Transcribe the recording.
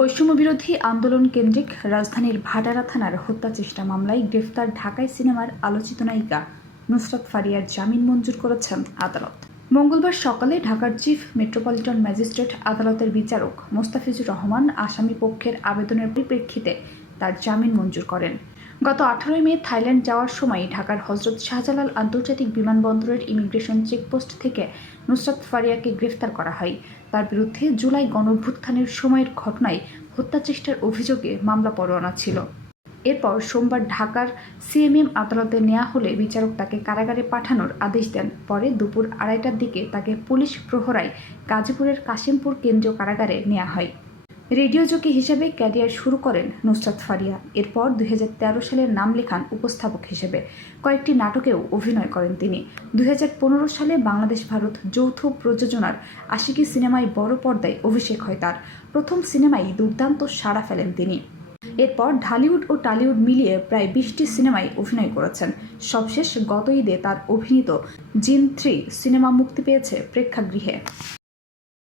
বৈষম্যবিরোধী আন্দোলন কেন্দ্রিক রাজধানীর ভাটারা থানার হত্যা চেষ্টা মামলায় গ্রেফতার ঢাকায় সিনেমার আলোচিত নায়িকা নুসরাত ফারিয়ার জামিন মঞ্জুর করেছেন আদালত। মঙ্গলবার সকালে ঢাকার চিফ মেট্রোপলিটন ম্যাজিস্ট্রেট আদালতের বিচারক মোস্তাফিজুর রহমান আসামি পক্ষের আবেদনের পরিপ্রেক্ষিতে তার জামিন মঞ্জুর করেন। গত 18 মে থাইল্যান্ড যাওয়ার সময় ঢাকার হজরত শাহজালাল আন্তর্জাতিক বিমানবন্দরের ইমিগ্রেশন চেকপোস্ট থেকে নুসরাত ফারিয়াকে গ্রেফতার করা হয়। তার বিরুদ্ধে জুলাই গণঅভ্যুত্থানের সময়ের ঘটনায় হত্যা চেষ্টার অভিযোগে মামলা পরোয়ানা ছিল। এরপর সোমবার ঢাকার সিএমএম আদালতে নেওয়া হলে বিচারক তাকে কারাগারে পাঠানোর আদেশ দেন। পরে দুপুর 2:30টার দিকে তাকে পুলিশ প্রহরায় গাজীপুরের কাশিমপুর কেন্দ্রীয় কারাগারে নেওয়া হয়। রেডিও জকি হিসেবে ক্যারিয়ার শুরু করেন নুসরাত ফারিয়া। এরপর 2013 সালে নাম লেখান উপস্থাপক হিসেবে। কয়েকটি নাটকেও অভিনয় করেন তিনি। 2015 সালে বাংলাদেশ ভারত যৌথ প্রযোজনার আশিকি সিনেমায় বড় পর্দায় অভিষেক হয় তার। প্রথম সিনেমায় দুর্দান্ত সাড়া ফেলেন তিনি। এরপর ঢালিউড ও টালিউড মিলিয়ে প্রায় 20টি সিনেমায় অভিনয় করেছেন। সবশেষ গত ঈদে তার অভিনীত জিন 3 সিনেমা মুক্তি পেয়েছে প্রেক্ষাগৃহে।